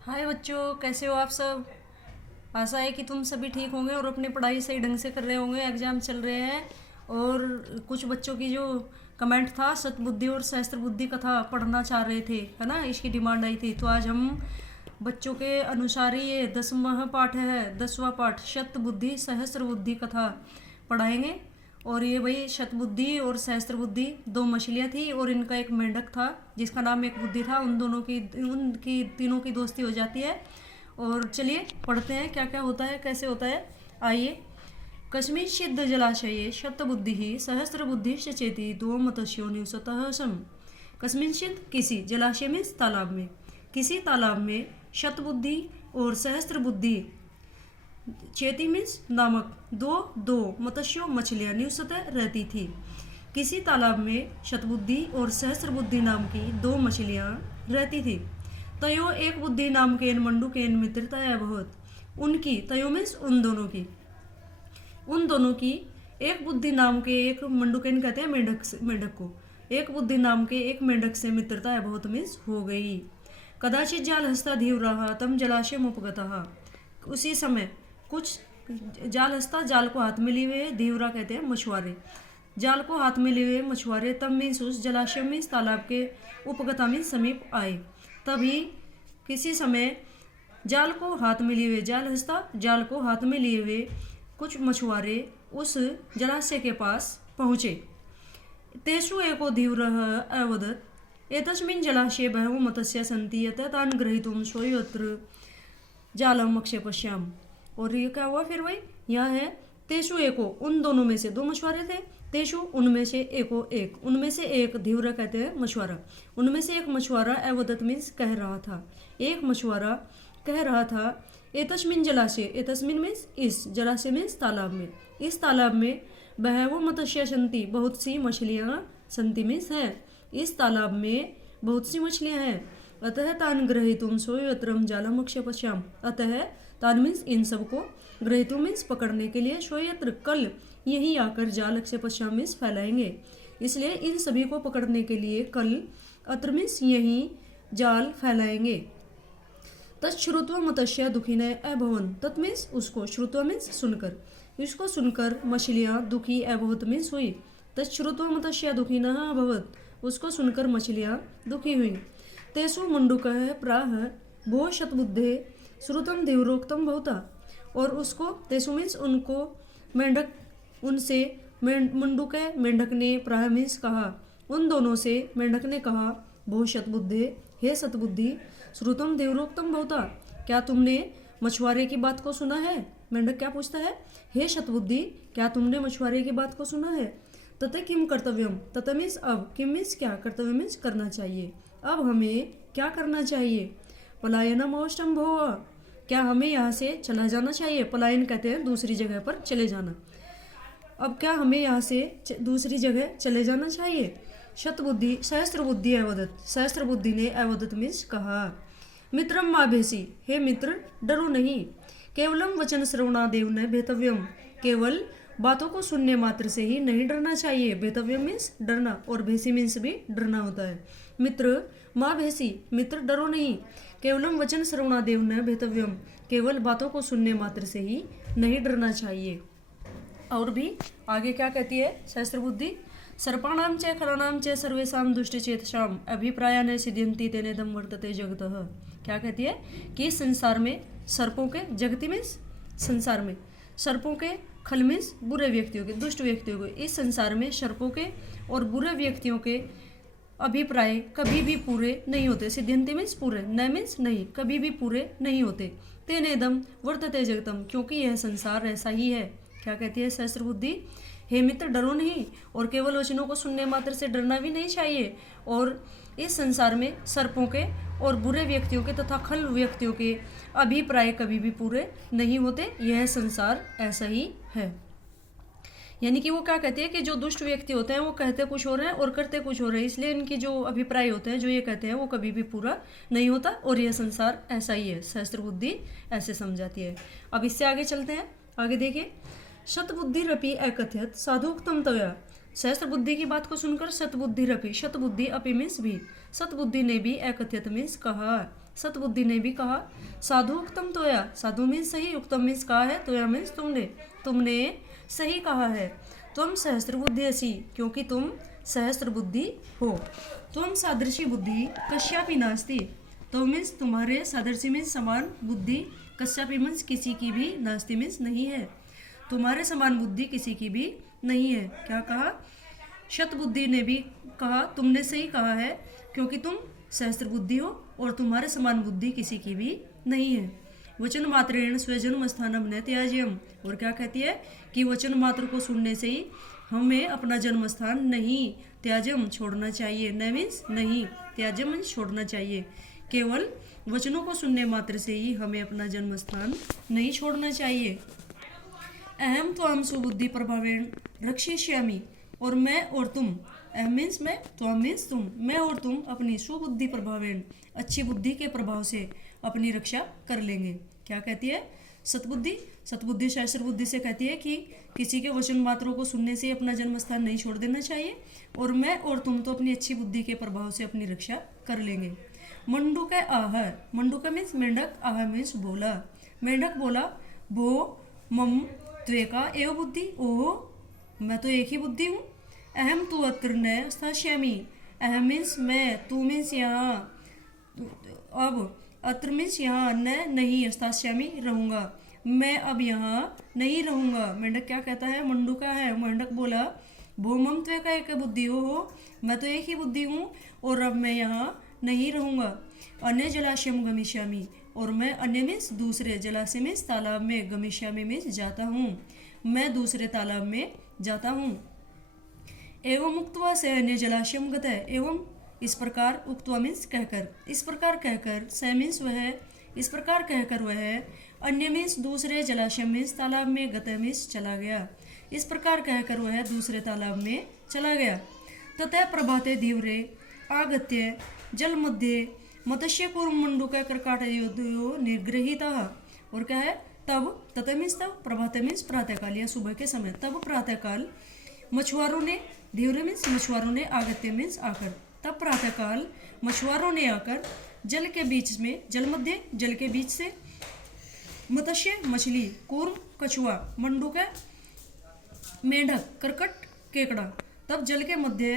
हाय बच्चों, कैसे हो आप सब। आशा है कि तुम सभी ठीक होंगे और अपनी पढ़ाई सही ढंग से कर रहे होंगे। एग्जाम चल रहे हैं और कुछ बच्चों की जो कमेंट था सतबुद्धि और सहस्त्र बुद्धि कथा पढ़ना चाह रहे थे, है ना, इसकी डिमांड आई थी। तो आज हम बच्चों के अनुसार ही ये 10वां पाठ है, 10वां पाठ शतबुद्धि सहस्त्र बुद्धि कथा पढ़ाएंगे। और ये भाई शतबुद्धि और सहस्त्र बुद्धि दो मछलियाँ थी और इनका एक मेंढक था जिसका नाम एक बुद्धि था। उन दोनों की उनकी तीनों की दोस्ती हो जाती है। और चलिए पढ़ते हैं क्या क्या होता है, कैसे होता है। आइए। कस्मिन् सिद्ध जलाशये शतबुद्धि सहस्त्र बुद्धि चेती दो मतस्यो निवसतः सम। कस्मिन् सिद्ध किसी, जलाशय में तालाब में, किसी तालाब में शतबुद्धि और सहस्त्र बुद्धि चेती मीन्स नामक दो दो मत्स्यों मछलियां निवसतः रहती थी। किसी तालाब में शतबुद्धि और सहस्त्र बुद्धि नाम की दो मछलियां रहती थी। तयो एक बुद्धि नाम के मंडू के मित्रता बहुत। उनकी, तयो मीन्स उन दोनों की एक बुद्धि नाम के एक मंडुकेन कहते हैं मेंढक को। एक बुद्धि नाम के एक मेंढक से मित्रता बहुत मीन्स हो गई। कदाचित जाल हस्ता धीव रहा तम जलाशय मुपगता। उसी समय कुछ जाल हस्ता, जाल को हाथ में लिए हुए, धीवरा कहते हैं मछुआरे, जाल को हाथ में लिए हुए मछुआरे तब मीन्स उस जलाशय में तालाब के उपगता में समीप आए। तभी किसी समय जाल को हाथ में लिए हुए, जाल हस्ता, जाल को हाथ में लिए हुए कुछ मछुआरे उस जलाशय के पास पहुँचे। तेषु एको धीव्रः अवदत् एतस्मिन् जलाशये बहवो मत्स्याः सन्ति यतः तान् ग्रहीतुं स्वयत्र जालम अक्षेपश्याम। और ये क्या हुआ फिर, वही यहाँ है तेषु एको, उन दोनों में से, दो मछुआरे थे, तेषु उनमें से, एको एक, उनमें से एक, धीव्र कहते हैं मछुआरा, उनमें से एक मछुआरा अवदत मीन्स कह रहा था, एक मछुआरा कह रहा था एतस्मिन जलाशय, एतस्मिन मीन्स इस, जलाशय मीन्स तालाब में, इस तालाब में बहवो मत्स्य संति बहुत सी मछलियाँ, संति मीन्स है, इस तालाब में बहुत सी मछलियाँ हैं। अतः तान ग्रहीतुम स्वयत्रम जालम अक्षेपश्याम। अतः तान मीन्स इन सबको, ग्रहीतुम मीन्स पकड़ने के लिए, स्वयत्र कल यहीं आकर जाल अक्षेपश्याम मीन्स फैलाएंगे। इसलिए इन सभी को पकड़ने के लिए कल, अत्र मीन्स यहीं, जाल फैलाएंगे। तत्श्रुत्वा मत्स्य दुखिने अभवन। तत् मीन्स उसको, श्रुत्वा मीन्स सुनकर, इसको सुनकर मछलियाँ दुखी अभवत मीन्स हुई। तत्श्रुत्वा मत्स्य दुखिनः अभवत, उसको सुनकर मछलियाँ दुखी हुई। तेषु मंडूकः प्राह भो शतबुद्धे श्रुतम देवरोक्तम बहुता। और उसको, तेषु मीन्स उनको, मेंढक, उनसे मंडूक मेंढक ने, प्राह मीन्स कहा, उन दोनों से मेंढक ने कहा, भो शतबुद्धे, हे सतबुद्धि, श्रुतम देवरोक्तम बहुता, क्या तुमने मछुआरे की बात को सुना है। मेंढक क्या पूछता है, हे शतबुद्धि, क्या तुमने मछुआरे की बात को सुना है। ततः किम कर्तव्यम, ततः मीन्स अब, किम मीन्स क्या, कर्तव्य मीन्स करना चाहिए, अब हमें क्या करना चाहिए। पलायनम अवश्यम भोः, क्या हमें यहाँ से चला जाना चाहिए। पलायन कहते हैं दूसरी जगह पर चले जाना। अब क्या हमें यहाँ से दूसरी जगह चले जाना चाहिए। शतबुद्धि सहस्त्र बुद्धि अवदत, सहस्त्र बुद्धि ने अवदत मीन्स कहा। मित्रम माँ भेसी, हे मित्र डरो नहीं। केवलम वचन श्रवणादेव न भेतव्यम, केवल बातों को सुनने मात्र से ही नहीं डरना चाहिए। भेतव्यम मीन्स डरना और भेसी मीन्स भी डरना होता है। मित्र माँ भेसी, मित्र डरो नहीं। केवलम वचन श्रवणादेव न भेतव्यम, केवल बातों को सुनने मात्र से ही नहीं डरना चाहिए। और भी आगे क्या कहती है सहस्त्र बुद्धि। सर्पाणाम च खराणाम च सर्वेषाम दुष्टचेतसाम अभिप्रायान सिद्ध्यन्ति तेनेदम वर्तते जगतः। क्या कहती है कि संसार में सर्पों के, जगति में संसार में, सर्पों के, खल मीन्स बुरे व्यक्तियों के, दुष्ट व्यक्तियों के, इस संसार में सर्पों के और बुरे व्यक्तियों के अभिप्राय कभी भी पूरे नहीं होते। सिद्ध्यंति मीन्स पूरे, न मीन्स नहीं, कभी भी पूरे नहीं होते। तेनेदम वर्तते जगतम, क्योंकि यह संसार ऐसा ही है। क्या कहती है सहस्त्र बुद्धि, हे मित्र डरो नहीं, और केवल वचनों को सुनने मात्र से डरना भी नहीं चाहिए। और इस संसार में सर्पों के और बुरे व्यक्तियों के तथा खल व्यक्तियों के अभिप्राय कभी भी पूरे नहीं होते। यह संसार ऐसा ही है। यानी कि वो क्या कहते हैं कि जो दुष्ट व्यक्ति होते हैं वो कहते कुछ हो रहे हैं और करते कुछ हो रहे हैं, इसलिए इनके जो अभिप्राय होते हैं, जो ये कहते हैं, वो कभी भी पूरा नहीं होता। और यह संसार ऐसा ही है। सहस्त्र बुद्धि ऐसे समझाती है। अब इससे आगे चलते हैं। आगे देखिए, शतबुद्धि रपि अकथयत साधुक्तम तया। सहस्त्र बुद्धि की बात को सुनकर शतबुद्धि रपि, शतबुद्धि अपि मीन्स भी, शतबुद्धि ने भी अकथयत मीन्स कहा, सतबुद्धि ने भी कहा, साधु उक्तम तोया, साधु मीन्स सही, उक्तम मीन्स कहा है, तोया मीन्स तुमने सही कहा है। तुम सहस्त्र बुद्धि असी, क्योंकि तुम सहस्त्र बुद्धि हो। तुम सादृशी बुद्धि कश्यापि नास्ति, तो मीन्स तुम्हारे, सादृशी मीन्स समान बुद्धि, कश्यापि मीन्स किसी की भी, नास्ति मीन्स नहीं है, तुम्हारे समान बुद्धि किसी की भी नहीं है। क्या कहा? शतबुद्धि ने भी कहा, तुमने सही कहा है, क्योंकि तुम सहस्त्र बुद्धि हो और तुम्हारे समान बुद्धि किसी की भी नहीं है। वचन मात्रेण स्वजन्म स्थानम न त्याज्यम, और क्या कहती है कि वचन मात्र को सुनने से ही हमें अपना जन्म स्थान नहीं त्याज्यम छोड़ना चाहिए। न मीन्स नहीं, त्याज्यम मीन्स छोड़ना चाहिए। केवल वचनों को सुनने मात्र से ही हमें अपना जन्म स्थान नहीं छोड़ना चाहिए। अहम त्वाम सुबुद्धि प्रभावेण रक्षिष्यामि, और मैं और तुम, अहम मीन्स मैं, त्वाम मीन्स तुम, मैं और तुम अपनी सुबुद्धि प्रभावेण अच्छी बुद्धि के प्रभाव से अपनी रक्षा कर लेंगे। क्या कहती है? सतबुद्धि, सतबुद्धि सहस्त्र बुद्धि से कहती है कि किसी के वचन मात्रों को सुनने से अपना जन्म स्थान नहीं छोड़ देना चाहिए, और मैं और तुम तो अपनी अच्छी बुद्धि के प्रभाव से अपनी रक्षा कर लेंगे। मंडूक आह, मंडूक मीन्स मेंढक, आह मीन्स बोला। मेंढक बोला, भो मम त्वेका एव बुद्धि, ओह मैं तो एक ही बुद्धि हूँ। अहम तु अत्र न स्थास्यामि, अहम मीन्स मैं, तू मीन्स यहाँ, अब अत्र मीन्स यहाँ, न नहीं, स्थास्यामि रहूँगा, मैं अब यहाँ नहीं रहूँगा। मेंढक क्या कहता है? मंडूका है, मेंढक बोला, भो मम त्वेका एक बुद्धि हो, मैं तो एक ही बुद्धि हूँ और अब मैं यहाँ नहीं रहूँगा। अन्य जलाशयम गमिष्यामि, और मैं, अन्य मीन्स दूसरे, जलाशय मीन्स तालाब में, गमिष्यामि मीन्स जाता हूँ, मैं दूसरे तालाब में जाता हूँ। एवं उक्त्वा स अन्य जलाशयम गतः, एवं इस प्रकार, उक्त्वा मीन्स कहकर, इस प्रकार कहकर, स मीन्स वह, इस प्रकार कहकर वह, अन्य मीन्स दूसरे, जलाशय मीन्स तालाब में, गतः मीन्स चला गया, इस प्रकार कहकर वह दूसरे तालाब में चला गया। ततः प्रभाते धीव्रे आगत्य जल मध्य मत्स्य कूर्म मंडूक कर्काटयोः निगृहीतः, और क्या है? तब, ततः मीन्स तब, प्रभाते मीन्स प्रातःकाल या सुबह के समय, तब प्रातःकाल मछुआरों ने, धीव्रे मीन्स मछुआरों ने, आगत्य मीन्स आकर, तब प्रातःकाल मछुआरों ने आकर जल के बीच में, जल मध्य जल के बीच से, मत्स्य मछली, कूर्म कछुआ, मंडूक मेंढक, कर्कट केकड़ा, तब जल के मध्य,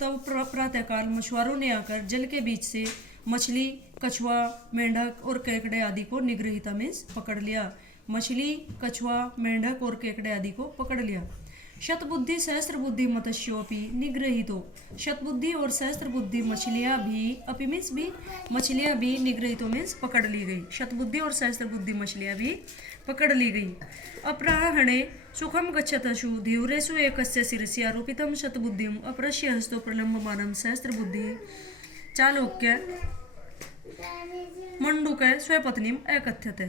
तब प्रातःकाल मछुआरों ने आकर जल के बीच से मछली, कछुआ, मेंढक और केकड़े आदि को निगृहीता मीन्स पकड़ लिया। मछली, कछुआ, मेंढक और केकड़े आदि को पकड़ लिया। शतबुद्धि सहस्त्र बुद्धि मत्स्योपि निगृहीतो, शतबुद्धि और सहस्त्र बुद्धि मछलियाँ भी, अपि मीन्स भी, मछलियाँ भी, निगृहीतो मीन्स पकड़ ली गई, शतबुद्धि और सहस्त्र बुद्धि मछलियाँ भी पकड़ ली गई। अपराह्णे सुखम गच्छतशु धीव्रेषु एकस्य शिरसि आरोपितं शतबुद्धिम अपरस्य हस्तो प्रलम्बमानं सहस्त्रबुद्धि चालोक्य मंडूक स्वपत्नीम अकथ्यते।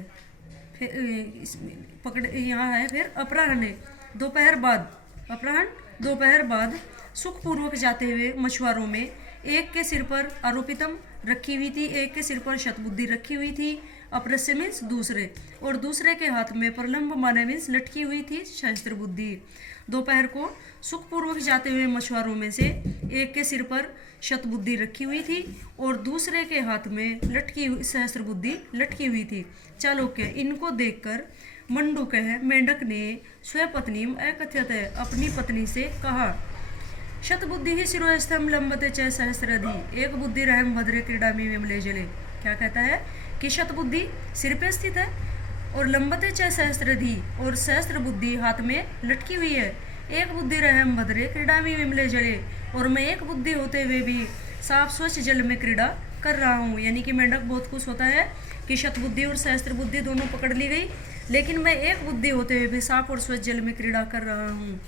पकड़, यहाँ है फिर अपराह्ने, दोपहर बाद, अपराह्न दोपहर बाद, सुखपूर्वक जाते हुए मछुआरों में एक के सिर पर आरोपितम रखी हुई थी, एक के सिर पर शतबुद्धि रखी हुई थी, अपरस्य मीन्स दूसरे, और दूसरे के हाथ में प्रलम्ब माने मीन्स लटकी हुई थी सहस्त्र बुद्धि। दोपहर को सुखपूर्वक जाते हुए मछुआरों में से एक के सिर पर शतबुद्धि रखी हुई थी और दूसरे के हाथ में लटकी हुई सहस्त्र बुद्धि लटकी हुई थी। चालोक्य, इनको देखकर मंडूक मेंढक ने स्वपत्नी अकथ्यत, अपनी पत्नी से कहा, शतबुद्धि ही शिरोस्थम लंबते च सहस्रधि एक बुद्धि रहम भद्रे क्रीडामी विमले जले। क्या कहता है कि शतबुद्धि सिर पे स्थित है और लंबते च सहस्रधि, और सहस्त्र बुद्धि हाथ में लटकी हुई है। एक बुद्धि रहम भद्रे क्रीडामी विमले जले, और मैं एक बुद्धि होते हुए भी साफ स्वच्छ जल में क्रीड़ा कर रहा हूँ। यानी कि मेंढक बहुत खुश होता है कि शतबुद्धि और सहस्त्र बुद्धि दोनों पकड़ ली गई, लेकिन मैं एक बुद्धि होते हुए भी साफ और स्वच्छ जल में क्रीड़ा कर रहा हूँ।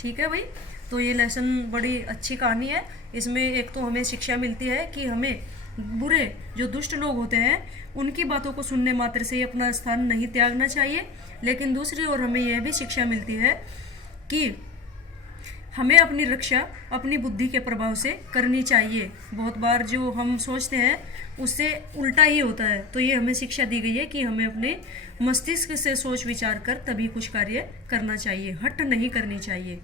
ठीक है भाई, तो ये लेसन बड़ी अच्छी कहानी है। इसमें एक तो हमें शिक्षा मिलती है कि हमें बुरे जो दुष्ट लोग होते हैं उनकी बातों को सुनने मात्र से ही अपना स्थान नहीं त्यागना चाहिए, लेकिन दूसरी ओर हमें यह भी शिक्षा मिलती है कि हमें अपनी रक्षा अपनी बुद्धि के प्रभाव से करनी चाहिए। बहुत बार जो हम सोचते हैं उससे उल्टा ही होता है, तो ये हमें शिक्षा दी गई है कि हमें अपने मस्तिष्क से सोच विचार कर तभी कुछ कार्य करना चाहिए, हट नहीं करनी चाहिए।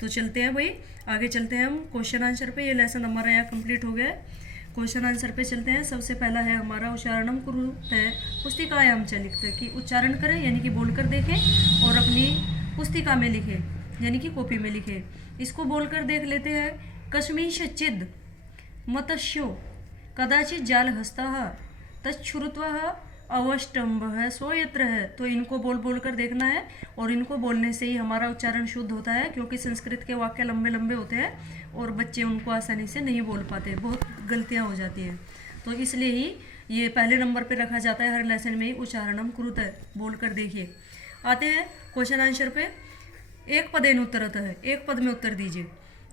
तो चलते हैं भाई, आगे चलते हैं हम क्वेश्चन आंसर पे। ये लेसन हमारा यहाँ कंप्लीट हो गया है। क्वेश्चन आंसर पे चलते हैं। सबसे पहला है हमारा उच्चारणम कुरुते पुस्तिकायाम च लिखते कि उच्चारण करें यानी कि बोलकर देखें और अपनी पुस्तिका में लिखें यानी कि कॉपी में लिखें। इसको बोलकर देख लेते हैं। कश्मीश चिद मत्स्यो कदाचित जाल हस्तः तच्छ्रुत्वः अवष्टम्भ है सोयत्र है। तो इनको बोल बोल कर देखना है और इनको बोलने से ही हमारा उच्चारण शुद्ध होता है, क्योंकि संस्कृत के वाक्य लंबे लंबे होते हैं और बच्चे उनको आसानी से नहीं बोल पाते, बहुत गलतियां हो जाती हैं। तो इसलिए ही ये पहले नंबर पे रखा जाता है हर लेसन में ही उच्चारणम कुरुत है। बोल कर देखिए। आते हैं क्वेश्चन आंसर पे। एक पदेन उत्तरत है, एक पद में उत्तर दीजिए।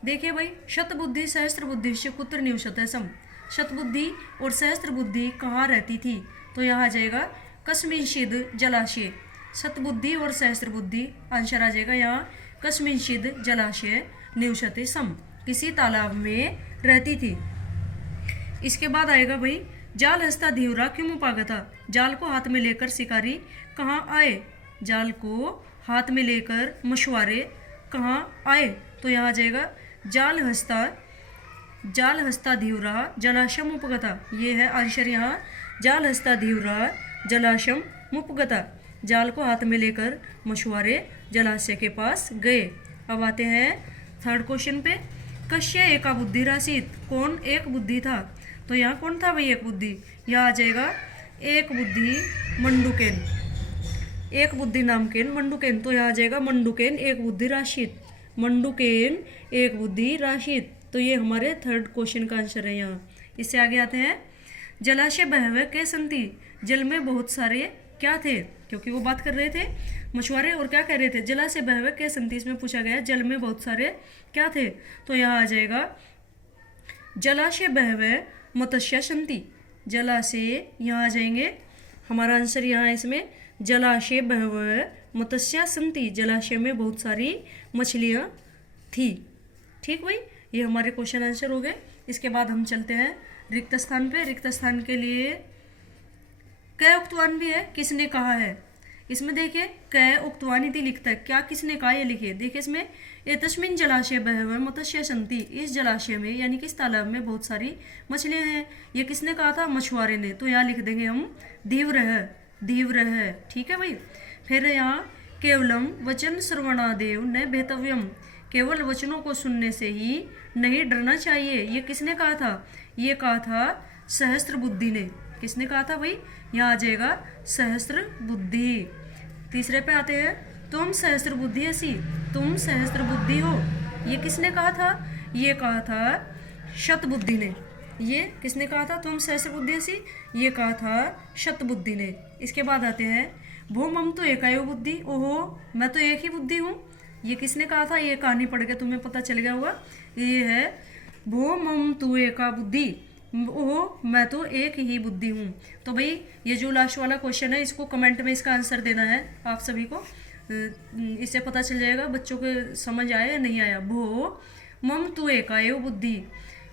देखिए भाई, शतबुद्धि सहस्त्र बुद्धि से कुत्र निवसत है सम। शतबुद्धि और सहस्त्र बुद्धि कहाँ रहती थी? तो यहाँ आ जाएगा कस्मिंशिद जलाशय। शतबुद्धि और सहस्त्र बुद्धि आंसर आ जाएगा यहाँ कस्मिंशिद जलाशय निवसते सम, किसी तालाब में रहती थी। इसके बाद आएगा भाई जाल हस्ता धीवरा क्यों उपागता। जाल को हाथ में लेकर शिकारी कहाँ आए? जाल को हाथ में लेकर मछुआरे कहाँ आए? तो यहाँ आ जाएगा जाल हस्ता धीवरा जलाशम उपगता। ये है आंसर यहाँ जाल हस्ता धीवरा जलाशम उपगता। जाल को हाथ में लेकर मछुआरे जलाशय के पास गए। अब आते हैं थर्ड क्वेश्चन पे। कश्य एका बुद्धि राशित, कौन एक बुद्धि था? तो यहाँ कौन था भाई एक बुद्धि? यहाँ आ जाएगा एक बुद्धि मंडुकेन, एक बुद्धि नामकेन मंडुकेन। तो यहाँ आ जाएगा मंडुकेन एक बुद्धि राशित, मंडुकेन एक बुद्धि राशित। तो ये हमारे थर्ड क्वेश्चन का आंसर है यहाँ। इससे आगे आते हैं जलाशय बहवे के संति, जल में बहुत सारे क्या थे? क्योंकि वो बात कर रहे थे मछुआरे और क्या कह रहे थे? जलाशय बहवे के संति। इसमें पूछा गया जल में बहुत सारे क्या थे? तो यहाँ आ जाएगा जलाशय बहवे मत्स्य संति। जलाशय यहाँ आ जाएंगे, हमारा आंसर यहाँ इसमें जलाशय बहवे मत्स्य संति, जलाशय में बहुत सारी मछलियाँ थी। ठीक भाई, ये हमारे क्वेश्चन आंसर हो गए। इसके बाद हम चलते हैं रिक्त स्थान पे। रिक्त स्थान के लिए क उक्तवान भी है, किसने कहा है। इसमें देखिए क उक्तवान इति लिखता है, क्या किसने कहा ये लिखिए। देखिए इसमें एतस्मिन जलाशय बहवे मत्स्य संति, इस जलाशय में यानी कि इस तालाब में बहुत सारी मछलियां हैं। ये किसने कहा था? मछुआरे ने। तो यहाँ लिख देंगे हम धीव्र है। ठीक है भाई। फिर यहाँ केवलम वचन श्रवणादेव न भेतव्यम, केवल वचनों को सुनने से ही नहीं डरना चाहिए। ये किसने कहा था? ये कहा था सहस्त्र बुद्धि ने। किसने कहा था भाई? यहाँ आ जाएगा सहस्त्र बुद्धि। तीसरे पे आते हैं, तुम सहस्त्र बुद्धि ऐसी, तुम सहस्त्र बुद्धि हो। ये किसने कहा था? ये कहा था शत बुद्धि ने। ये किसने कहा था तुम सहस्त्र बुद्धि ऐसी? ये कहा था शत बुद्धि ने। इसके बाद आते हैं भो मम तो एकायो बुद्धि, ओहो मैं तो एक ही बुद्धि हूँ। ये किसने कहा था? ये कहानी पढ़ के तुम्हें पता चल गया होगा। ये है भो मम तू एका बुद्धि, ओहो मैं तो एक ही बुद्धि हूँ। तो भाई ये जो लास्ट वाला क्वेश्चन है इसको कमेंट में इसका आंसर देना है आप सभी को। इससे पता चल जाएगा बच्चों को समझ आया या नहीं आया। भो मम तू एकायो बुद्धि,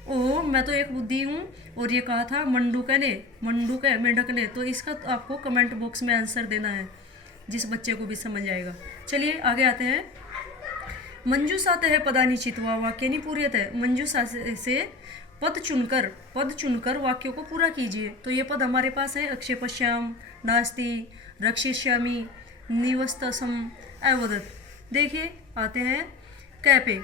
ओह मैं तो एक बुद्धि हूँ। और ये कहा था मेंढक ने। तो इसका आपको कमेंट बॉक्स में आंसर देना है, जिस बच्चे को भी समझ आएगा। चलिए आगे आते हैं। मंजूषात है पदानी चितवा वाक्य नहीं पूर्यत है। मंजूषा से पद चुनकर वाक्यों को पूरा कीजिए। तो ये पद हमारे पास है अक्षेपश्याम, नास्ति, रक्षिष्यामि, निवस्तसम, अवदत। देखिए आते हैं कै पे,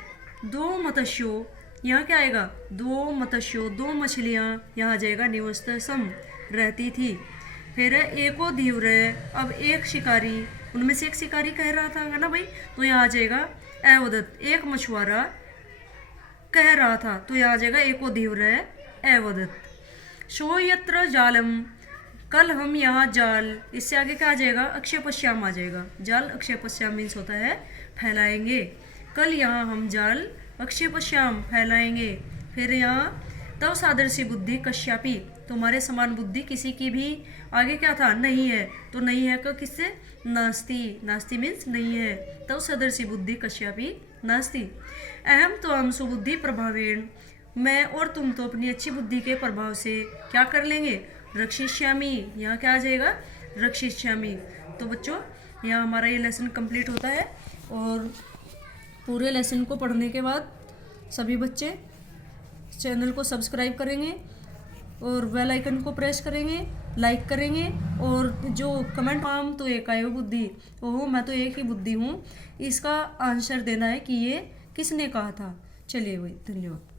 दो मत्स्यो, यहाँ क्या आएगा? दो मत्स्यो, दो मछलियाँ, यहाँ आ जाएगा निवस्तसम रहती थी। फिर है एको धीव्र, अब एक शिकारी, उनमें से एक शिकारी कह रहा था है ना भाई। तो यहाँ आ जाएगा अवदत, एक मछुआरा कह रहा था। तो यहाँ आ जाएगा एको धीव्र अवदत। शो यत्र जालम, कल हम यहाँ जाल, इससे आगे क्या आ जाएगा? अक्षेपश्याम आ जाएगा। जाल अक्षेपश्याम मीन्स होता है फैलाएंगे। कल यहाँ हम जाल अक्षेपश्याम फैलाएंगे। फिर यहाँ तव सादृशी बुद्धि कश्यापी, तुम्हारे समान बुद्धि किसी की भी आगे क्या था? नहीं है। तो नहीं है का किससे? नास्ति, नास्ति मीन्स नहीं है। तव सदृशी बुद्धि कश्यापी नास्ति। अहम तो हम सुबुद्धि प्रभावेण, मैं और तुम तो अपनी अच्छी बुद्धि के प्रभाव से क्या कर लेंगे? रक्षिष्यामि, यहाँ क्या आ जाएगा? रक्षिष्यामि। तो बच्चों यहाँ हमारा ये लेसन कंप्लीट होता है। और पूरे लेसन को पढ़ने के बाद सभी बच्चे चैनल को सब्सक्राइब करेंगे और बेल आइकन को प्रेस करेंगे, लाइक करेंगे, और जो कमेंट आम तो एक आयो बुद्धि ओहो मैं तो एक ही बुद्धि हूँ, इसका आंसर देना है कि ये किसने कहा था। चलिए भाई, धन्यवाद।